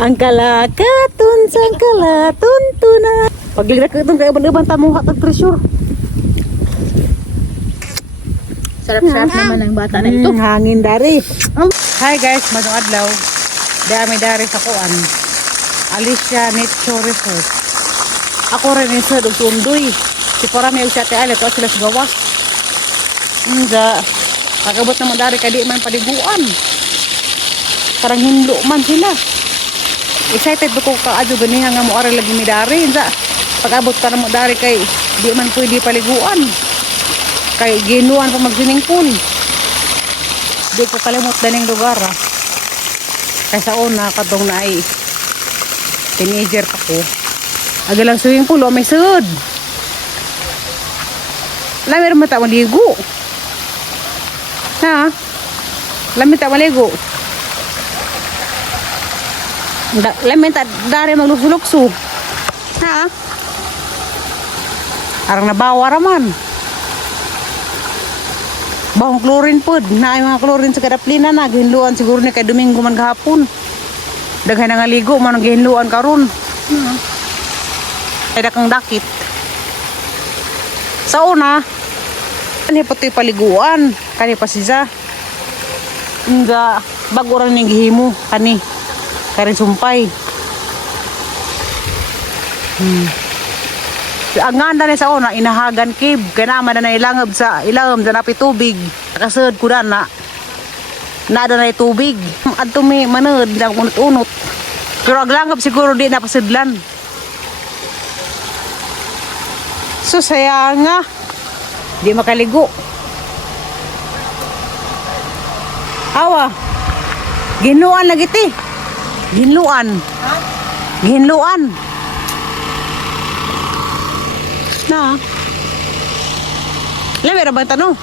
Ang kalakatun sang kalatun tuna. Paglirak itong kaya ban tamu hatag treasure. Sarap-sarap naman ang bata na ito. Hangin dari. Hi guys, madong adlaw. Dami dari sa kuan. Alicia Nature Resort. Ako rin yung sa tundoy. Si para may usya te ale to sila sa gawas. Nga pagabot naman dari kadi man paliguan. Parang hinlo man sila. Excited ko kaadyo ganiha nga mo ara lagi mi dari. Nga pagabot pa mo dari kay di man pwede paliguan. Kay ginuan pa mag-swimming pool. Di ko kalimot daning lugar Kaya sa una kadong na ay teenager pa ko. Agalang swimming pool may sud. Lamir mata maligo. Ha? Lamir ta maligo. Lamir ta dari maglukso-lukso. Ha? Arang nabawa raman. Bawang klorin pod. Naay mga klorin sa kadaplina na. Gihinluan siguro ni kay Domingo man gahapon. Daghay na nga ligo man ang gihinluan karon. Ay dakang dakit. Sa una, kani pa ito'y paliguan. Kani pa siya. Nga, bago rin yung gihimo. Kani sumpay. Ang ganda na sa una, inahagan cave. Kaya naman na ilangab sa napi tubig. Kasud ko na nada na tubig. At tumi manod, lang unot-unot. Pero ang langab siguro di napasidlan. So sayang nga. Di makaligo. Awa. Ginluan lagi ti. Ginluan. Ginluan. Na. Lami ra ba tanong?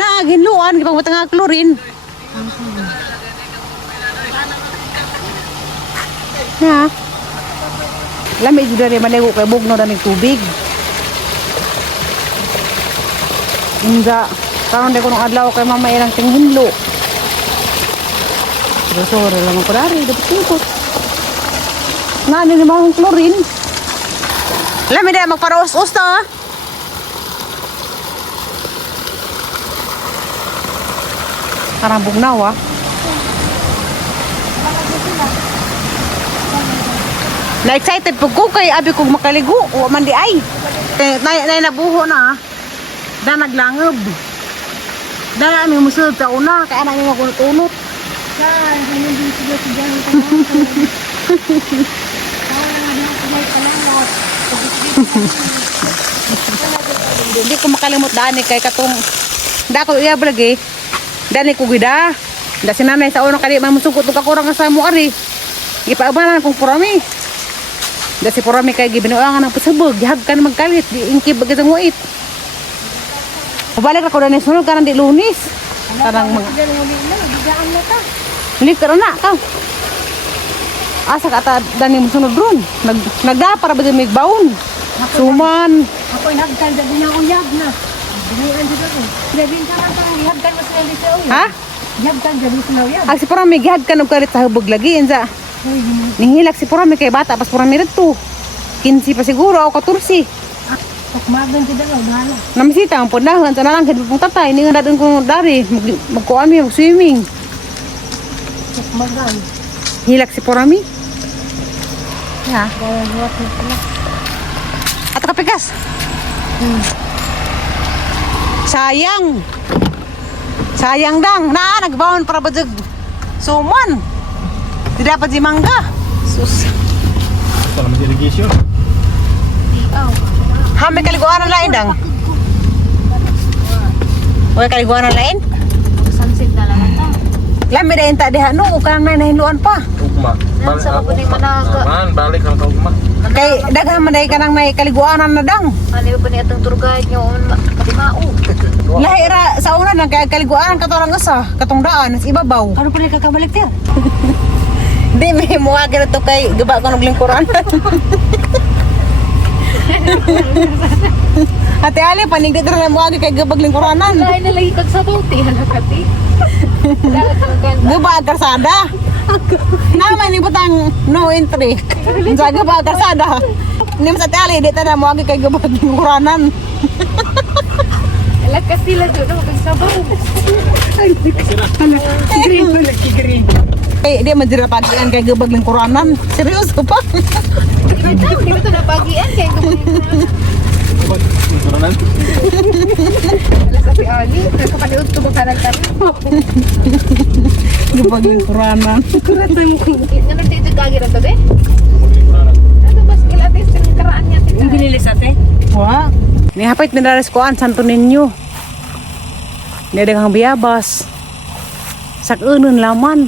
Na ginluan gipang matang klorin. Na. Lami jud dari maligo kay bugno na ning tubig. Inga, karon de ko nung adlaw kay mama ilang tinghinlo. Pero lang ko dari dapat tingkot. Nani ni mahong klorin. Lami na magparaos-os ta. Karang bugnaw Na-excited po ko kay abi kong makaligo. O man di ay. Nay nabuho na Da naglangab. Da ami musud ta una kay ana mo kunot-unot. Saan, hindi sila siya ng Hindi ko makalimot dani kay katong da ko iya lagi. Dani ko gida. Da sinanay sa una kali mamusugot og kakurang sa mo ari. Gipaabanan kong purami. Da si purami kay gibinuangan ang pasabog, gihagkan magkalit, di ingki bagay sa nguit. Balik ako na sunod karang di Lunis. Karang mga Likar na ka. Asa ka ta dani mo sunod ron. Nagda para bagay mig baon. Suman. Ako inagkan sa niya ko yag na. Binian dito ko. Labing ka ka yagkan mo sila dito. Ha? Yagkan dito sila yag. Ang si Purami gihagkan og kalit sa hubog lagi insa. Nihilak si Purami kay bata pas Purami redto. 15 pa siguro o 14. Magan kita daw bahala. Namisita ang pundahan sa nalang kadto pong tatay ni nga dadon ko dari magkuan mi mag-swimming. Magan. Hilak si Purami. Ha? Buhat na. Ato kapigas. Sayang. Sayang dang. Na nagbawon para bajag. Suman. Di dapat si mangga. Sus. Ito naman irrigation. Ha, may kaliguan ang lain dang. May kaliguan ang lain? Sunset na lang ata. Lami na inta diha no, ukang na nahinluan pa. Ugma. Sa kuning managa. Man, balik lang ka ugma. Kay daghan man day kanang may kaliguanan na dang. Ano ba ni atong tour guide nyo kadimao? Lahi ra sa una nang kay kaliguanan katorang asa, katong daan sa ibabaw. Ano pa ni kakabalik tiya? Di may muha gyud to kay gaba ko ng lingkuran. Ate Ali panigdi ra mo kay gabag lingkuranan. Lain na lagi kag sa bauti halakati. Gaba karsada. Naman ni butang No entry. Jaga ba kasada. Hindi mo sa tali, di ta na mo agi kay gabag ng kuranan. Alat ka sila doon ako pagsabaw. Di man dira pagian kay gabag ng kuranan. Seryoso pa. Hindi ko ito napagian kaya Turunan. Alas sa piali. Nagkapaliod ko ba karang kami? Gabag ng kuranan. Kurat na mo kung ano dito kagi na to be? Magiging kuranan. Ano bas kilatis ng karaan niya? Yung binilis ate? Wa. Ni hapit ni dares ko an Santo Niño. Ni daghang biyabas. Sak-unon laman.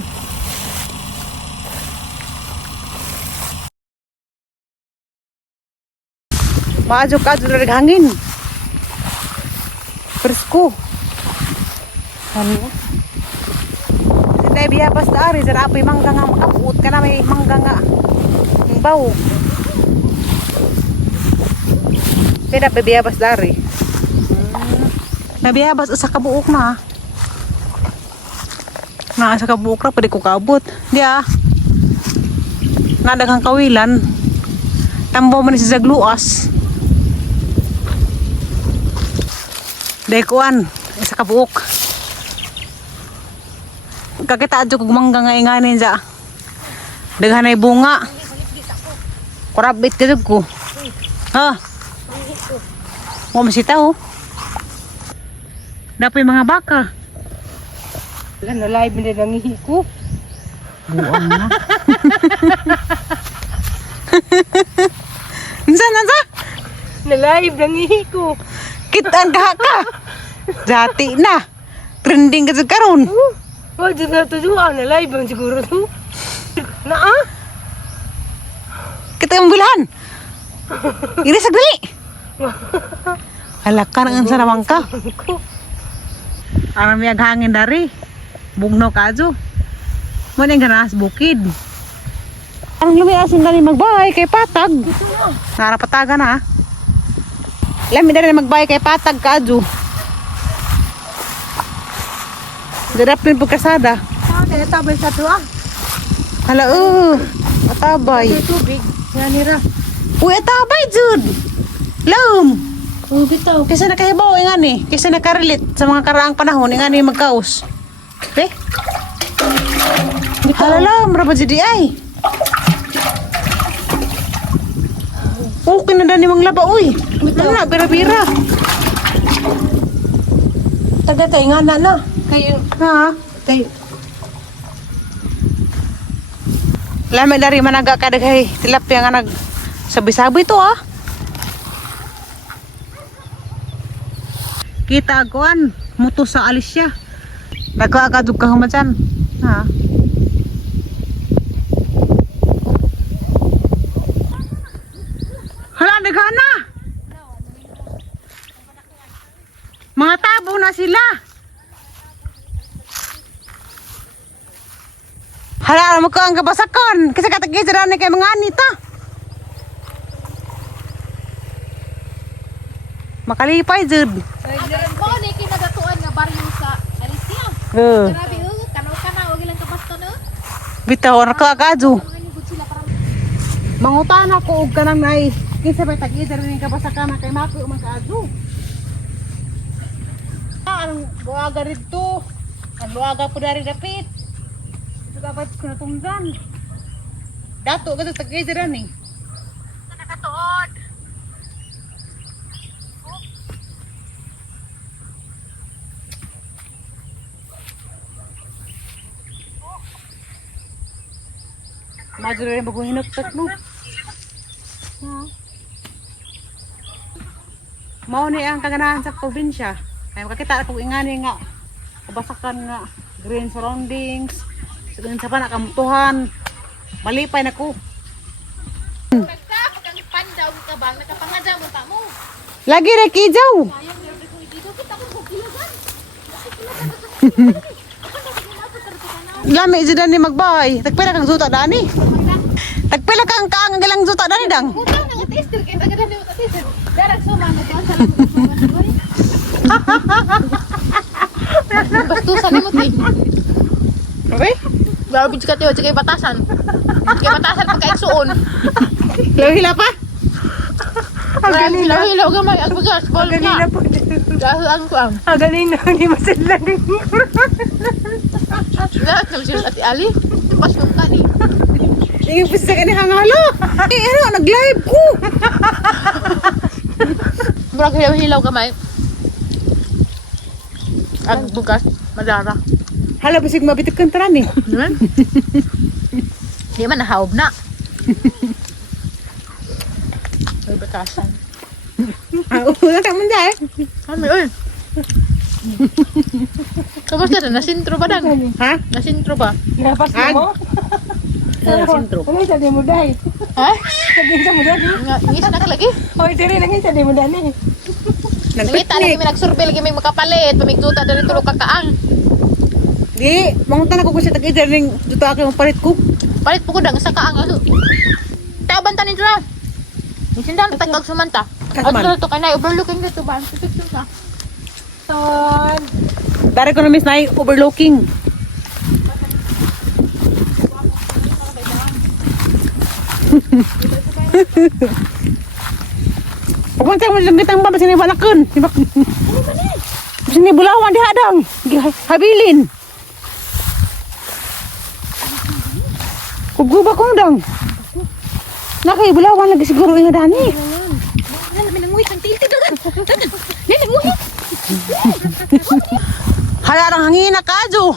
Maadyo-adyo na naghangin. Presko. Ano? Hindi biyabas na ari. Sa apoy mangga nga makapuot ka na may mangga nga. Ang baw. Kaya na biyabas na ari. Nabiyabas sa kabuok na. Na sa kabuok na pwede ko kaabot. Di ah. Nadaghang kawilan. Tambo man si Zagluas. Dekuan sa kabuok. Kakita adyo kog mangga nga inganin sa. Daghanay bunga. Kurabit ka ko. Ha? Mo masita oh. Dapat mga baka. Wala na live nila nangihi ko. Buang na. Nansa? Na live nangihi ko. Kitaan ka ka. Jati na. Trending ka sa karon. Wag dyan na ito doon. Na live ang siguro to. Na ah? Kita yung bilhan. Ini sagdali. Halaka nang sarawang ka. Aram yung hangin dari. Bugno ka ajo. Mo ning ganas bukid. Ang lumiasin dari magbahay kay patag. Narapataga na. Lami dari magbahay kay patag ka ajo. Dirapin pagkasada. Kaya tabay sa to ah. Hala atabay. Tubig. Yan nira. Uy atabay jud. Lum. Oh, bitaw. Kaysa nakahibaw nga ni, kaysa nakarelate sa mga karaang panahon nga ni magkaos. Pe? Halala, maraba jadi ay. Okay na dani mang laba uy. Ano na, bira-bira. Taga tayo nga na. Kayo. Ha? Tayo. Lami dari managa ka daghay tilapia nga nag sabi-sabi to ah. Kita aguan muto sa Alicia. Nagkaagad ka humadyan. Ha? Hala, nagana! Mga tabo na sila. Hala, mo ko ang kabasakan. Kasi katagisa na kay mga anita. Makalipay, Jud. Mo ni kinagatuan nga baryo sa Alicia. Grabe kanaw-kanaw wag ilang kapasto no. Bitaw, nakakadyo. Mga nigud sila para Mangutana ko og kanang nay. Kinsa ba tag-isa rin kabasakan na kay mako man kaadyo. Ang luaga rito. Ang luaga po dari dapit. Dapat ko na tunggan. Dato ka tag-isa rin eh. nakatuod. Madyo rin bagong hinagtat mo. Mao ni ang kaganahan sa probinsya. Ay makakita ako ingani nga kabasakan nga green surroundings. Sa pa nakamutuhan. Malipay na ko. Pagka pag pandaw ka bang nakapangadya mo ta mo. Lagi na kijaw. Ayang meron ko dito kita ko kilagan. Lami jud ni magbahay. Tagpila kang zuta dani. Tagpila kang kaang galang zuta dani dang. Utaw nang tester kay taga dali mo tester. Darat suma na diyan sa Bastusan mo ti. Okay? Garbage ka tiyo kay batasan. Kay batasan igsuon. Hila pa? Hilaw gamay ang bugas. Bol Ganina na. po. Dahil ang kuang. Ganina, hindi masadlan din. Lahat ng sila ati Ali. Pas yung kani. Ingin po sa kanihang halo. Nag-live ko. Murag hilaw gamay. Ang bugas. Madara. Hala, basig mabitik kang taran eh. Di man nahaob na. Ay, batasan. Una ka man dahil. Kami, oy. Kamusta na? Nasintro ba dan? Ha? Nasintro ba? Napas mo? Sintro. Ano sa mo dai? Ha? Sabi sa mo dai. Isnak lagi? Hoy, diri lang sa mo dani. Nangita lagi may nagsurvey lagi may makapalit. Pamigduta na rin tulog kakaang. Di, mangunta na ko kasi tag-idar ning dito ako yung palit ko. Palit po ko dang sa kaang. Taban tanin sila. Isindan tagkag sumanta. Kasman. At ito kanay overlooking dito ba? Picture na. Ton. Dari ko na miss na yung overlooking. Pagpunta mo sa gitang ba, sini balakon. Sini bulawan di hadang. Habilin. Kuguba kong dang. Nakay bulawan lagi siguro yung dani. Hala nang hangin na kadyo.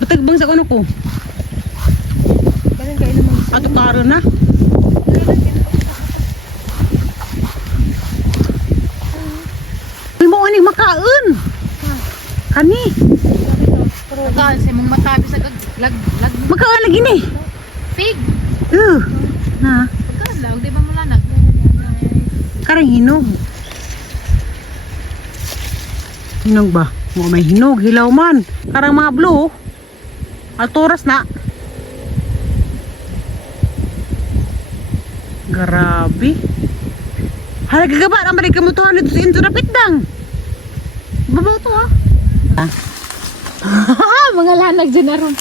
Batag bang sa ano ko? Ato karo na. Uy mo aning makaon. Kani. Kaan sa mong matabi sa lag Makaon lagi ni. fig. Na, Pagkaan lang, di ba mulanag? karang hinog. Hinog ba? Mo may hinog, hilaw man. Karang mga blue. Alturas na. Grabe. Halaga ka ba? Ang balik ka mo to dito sa Into Rapitdang. Babaw to ha? Mga lanag dyan na ron.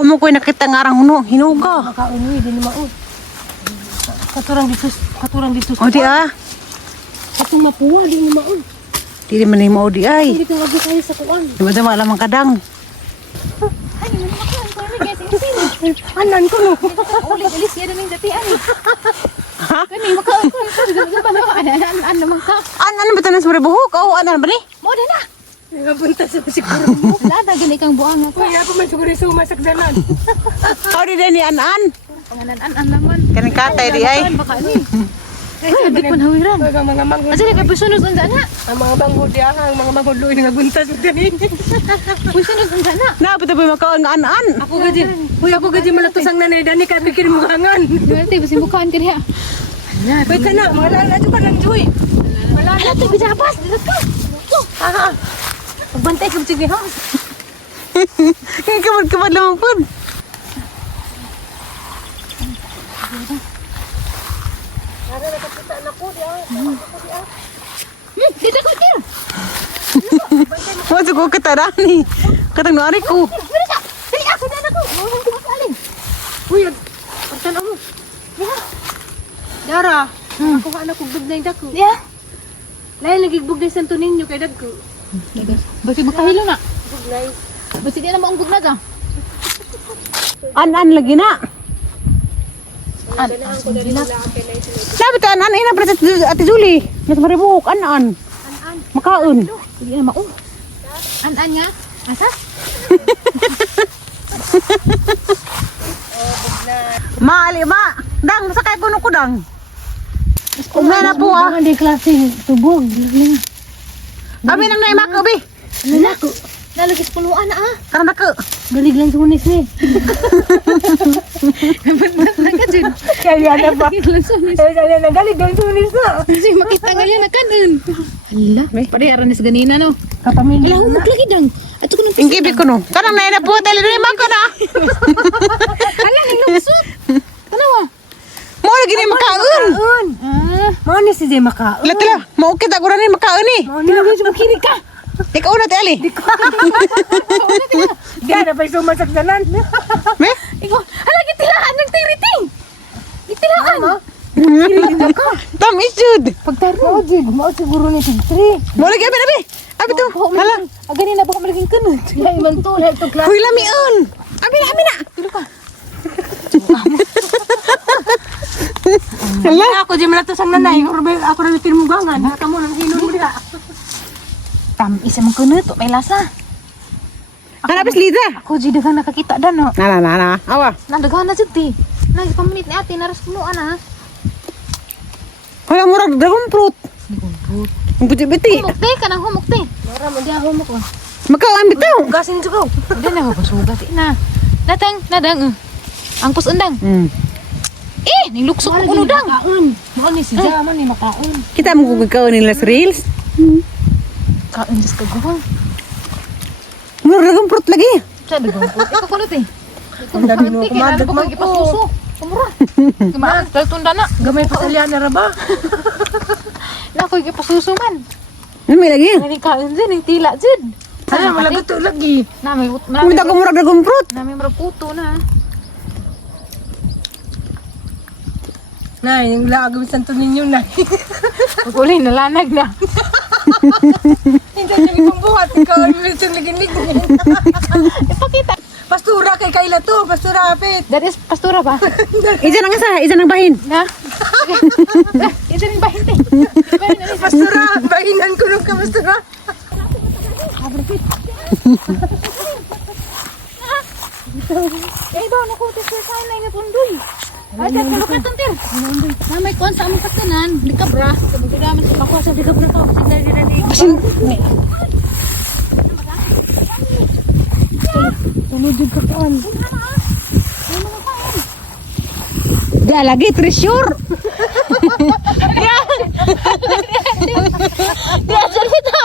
Umo ko'y nakita nga arang hinuga. Makaunwi din mao. Katurang dito. O di ah. Katong mapuwa din mao. Di man ni mao di ay. Hindi ko agi kayo sa kuan. Di ba dama lamang kadang. Ay, yun naman ako. Ang kami guys, isin. Anan ko no. Ulit-ulit yan ang datian. Kani, makaon. Ano naman ka? Ano ba tanas mo buhok? O ano ba ni? Mo din na. Nagabunta sa siguro mo. Wala na, ganit kang buang ako. Kuya ako man siguro sumasakdanan. O di din ni Anan. Panganan-an naman. Kanang katay di ay. Baka ni. Ay, di ko nawiran. Mga manghod. Asa ka pusunod ang dana? Ang mga manghod di ang mga manghod luoy nga guntas gani. Pusunod ang dana. Napita ba makaon nga Anan? Ako gaji. Kuya ako gaji malatos ang nanay dani ka pikir mo hangan. Dati basi bukaan ka diha. Kuy kana mga lala ka lang joy. Wala na to bijapas dito ka. Ha. Pagbantay ka sige ha. Kaya kamad lamang po. Dito ko dir. Masuk ko katarani. Katang nari ko. Dili ka. Dili ako na ako. Mo ko masalin. Kuya, pagtan mo. Dara, ako ka anak kog dugnay dako. Yeah. Lain nagigbug na Santo Niño kay dagko. Basi makahilo na. Dugnay. Basi di na maunggog na ka. An lagi na. Napita Anan ina para Ate Julie. Mas maribuhok Anan. Makaon. Hindi na maung. An nga. Asa? Maali ma. Dang masakay ko ko dang. Umay na po ah. Di klase tubog. Abi nang naimako bi. Ano na ko? Nalagis punuan na ah. Karang dako. Galig lang sunis ni. Kaya na ba? Kaya na galig lang sunis na. Kasi makita nga yan na kanan. Hala. Pariharan na sa ganina no. Kapamilya. Alam mo maglagi dang. At ko nang Ingkibi ko no. Karang na po dali rin ko na. Ala, nilugsot. Ano ah? Mo Mau lagi ni makaon. Mau ni si Jay makaon. Tila, mau kita kurang ni makaon ni. Mau ni lagi sa kiri ka. Ikaw na, Tali. Di na pa iso masakdanan. Me? Ikaw, hala, gitilaan ng tiriting. Gitilaan. Tam isud. Pagtaro, Jay, mau siguro ni Tigre. Mau lagi abi. Abi tu. Hala. Agani na baka malaging kanot. Ya, iman to, lahat to klase. Huy lamion. Abi na. Hala. Ako, Jay, malatas ang nanay. Ako rin tinumugangan. Kamu nang hinon mo diha. Tam, isa mong kanot. May lasa. Hanapis lida. Ako, Jay, dagang nakakita dan, no. Na. Awa. Nandagahan na, Jay, ti. Nagpaminit ni ate, naras punuan, ha. Hala murag dragon fruit. Ang biti. Humok, te. Kanang humok, te. Mara mo diha humok ko. Makaon bitaw. Gasin jugaw. Hindi na ako pasugat, na. Nadang. Angkos undang. Niluksok mo unudang. Makaon. Mo ni si Jay, man ni makaon. Kita mo kung nila sa reels. Kain just kagawang. Murag dragon fruit lagi. Siya, dagang po. Ikaw kulot, eh. Ang dami no kumadat Kailangan ko man magipasuso. Kumura. Kumaan, dahil tunda na. Gamay pa salyan na ra ba? Na ako igipasuso man. Nami lagi. Nani kain dyan, yung tila dyan. Ano malagot to lagi. Kumita ko murag dragon fruit. Nami marag puto na. Nay, yung lagawin santo ninyo na. Pag uli, nalanag na. Hindi niyo pambuhat ikaw ang litsong liginig. Ipakita. Pastura kay Kayla to, pastura apit. That is pastura ba? Isa nang asa, isa nang bahin. Na? Ito rin ba hindi? Pastura, bahinan ko nung kapastura. Eh, ba, naku, tisir kain na yung pundoy. Ay, kaya kalukatan, tir. Na may kuwan sa among saktanan, di ka bra. Sabi namin sa makuha sa di ka bra to. Asin. Tunudid ka kuan. Di lagi treasure. Dia cerita.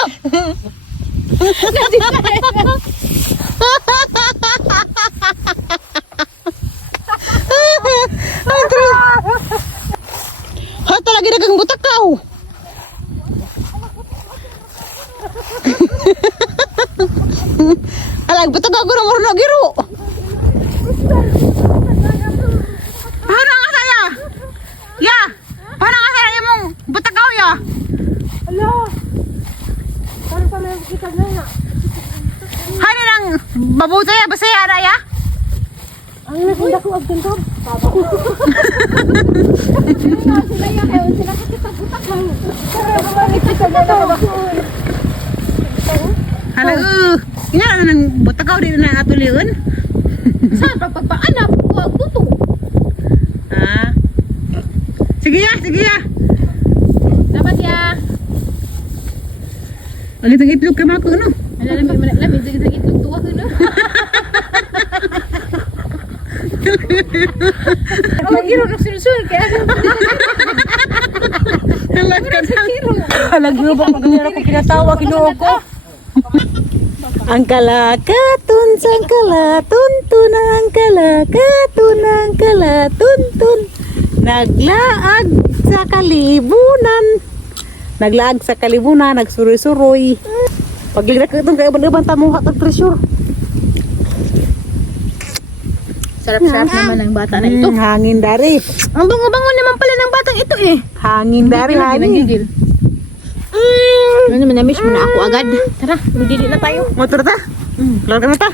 Hata lagi dagang butakaw. Alag butakaw ko na marunong giro. Ano nga saya? Ya, paano nga saya mong butakaw ya? Ala. Parang pa may kita na na. Hani nang babuta ya, basta ya ada ya? Ang naganda ko agdan to. Sila yan, kayo sila kakita-butak lang. Hala, ina na nang butakaw di na atuliun. Saan pagpagpaanap, huwag tuto. Ah. Sige ya. Dapat ya. Ulit ang itlog ka mako no. Lamig dito itong tuwa ko, no? Oh, giro na sinusun. Kaya Halagyo ba maganda ko kinatawa kinuo ko. Ang kalakatun sang kalatuntun ang kalakatun ang kalatuntun naglaag sa kalibunan. Naglaag sa kalibunan, nagsuroy-suroy. Paglirak ka itong kaiban-iban tamuha at treasure. sarap-sarap naman ng bata na ito. Hangin dari. Ang bango-bango naman pala ng batang ito eh. Hangin dari, hangin. Nagigil. Ano naman, na-miss mo na ako agad. Tara, magdili na tayo. Motor ta? Keluarga na ta?